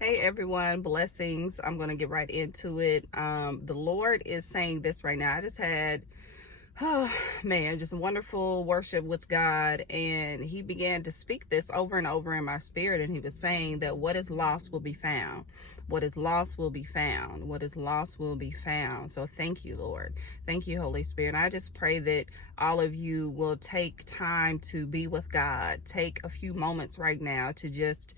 Hey everyone, blessings. I'm going to get right into it. The Lord is saying this right now. I just had, oh man, just wonderful worship with God, and He began to speak this over and over in my spirit, and He was saying that what is lost will be found. What is lost will be found. What is lost will be found. So thank you, Lord. Thank you, Holy Spirit. And I just pray that all of you will take time to be with God. Take a few moments right now to just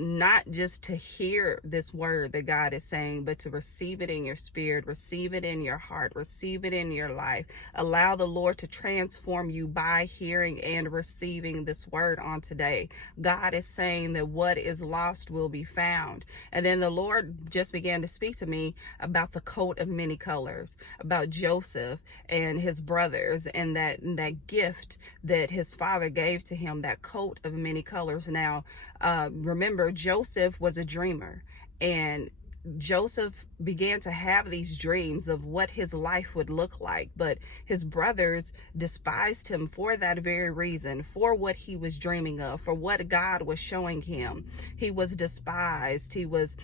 not just to hear this word that God is saying, but to receive it in your spirit, receive it in your heart, receive it in your life. Allow the Lord to transform you by hearing and receiving this word on today. God is saying that what is lost will be found. And then the Lord just began to speak to me about the coat of many colors, about Joseph and his brothers, and that gift that his father gave to him, that coat of many colors. Now, remember, Joseph was a dreamer, and Joseph began to have these dreams of what his life would look like, but his brothers despised him for that very reason, for what he was dreaming of, for what God was showing him. He was despised. He was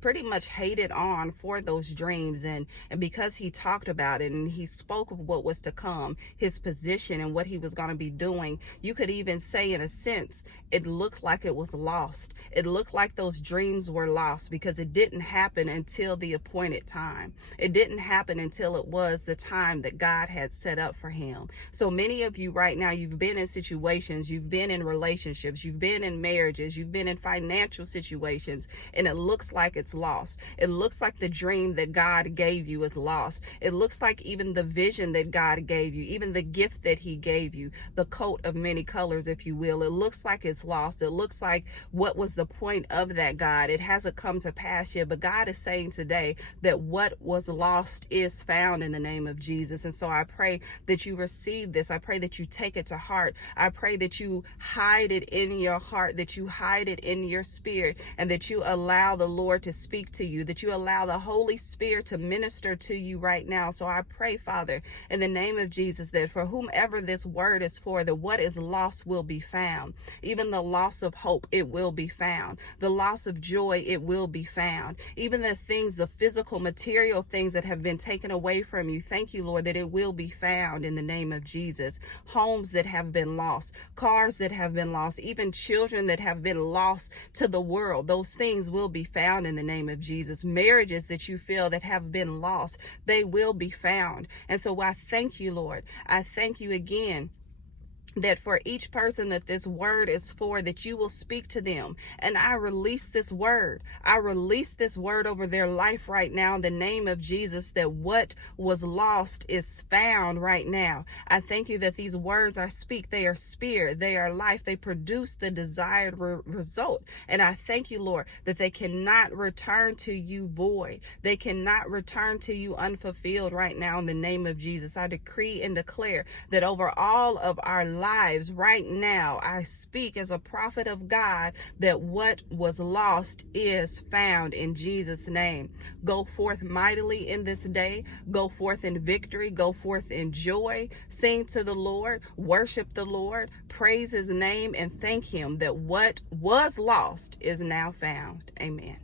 pretty much hated on for those dreams, and because he talked about it and he spoke of what was to come, his position and what he was going to be doing, you could even say, in a sense, it looked like it was lost. It looked like those dreams were lost because it didn't happen until the appointed time. It didn't happen until it was the time that God had set up for him. So many of you right now, you've been in situations, you've been in relationships, you've been in marriages, you've been in financial situations, and it looks like it's lost. It looks like the dream that God gave you is lost. It looks like even the vision that God gave you, even the gift that He gave you, the coat of many colors, if you will, it looks like it's lost. It looks like what was the point of that, God? It hasn't come to pass yet, but God is saying today that what was lost is found in the name of Jesus. And so I pray that you receive this. I pray that you take it to heart. I pray that you hide it in your heart, that you hide it in your spirit, and that you allow the Lord to speak to you, that you allow the Holy Spirit to minister to you right now. So I pray, Father, in the name of Jesus, that for whomever this word is for, that what is lost will be found. Even the loss of hope, it will be found. The loss of joy, it will be found. Even the things, the physical, material things that have been taken away from you, thank you, Lord, that it will be found in the name of Jesus. Homes that have been lost, cars that have been lost, even children that have been lost to the world, those things will be found in the name of Jesus. Marriages that you feel that have been lost, they will be found. And so I thank you, Lord. I thank you again that for each person that this word is for, that you will speak to them. And I release this word. I release this word over their life right now in the name of Jesus, that what was lost is found right now. I thank you that these words I speak, they are spirit, they are life, they produce the desired result. And I thank you, Lord, that they cannot return to you void. They cannot return to you unfulfilled right now in the name of Jesus. I decree and declare that over all of our lives right now, I speak as a prophet of God that what was lost is found in Jesus' name. Go forth mightily in this day. Go forth in victory. Go forth in joy. Sing to the Lord. Worship the Lord. Praise His name and thank Him that what was lost is now found. Amen.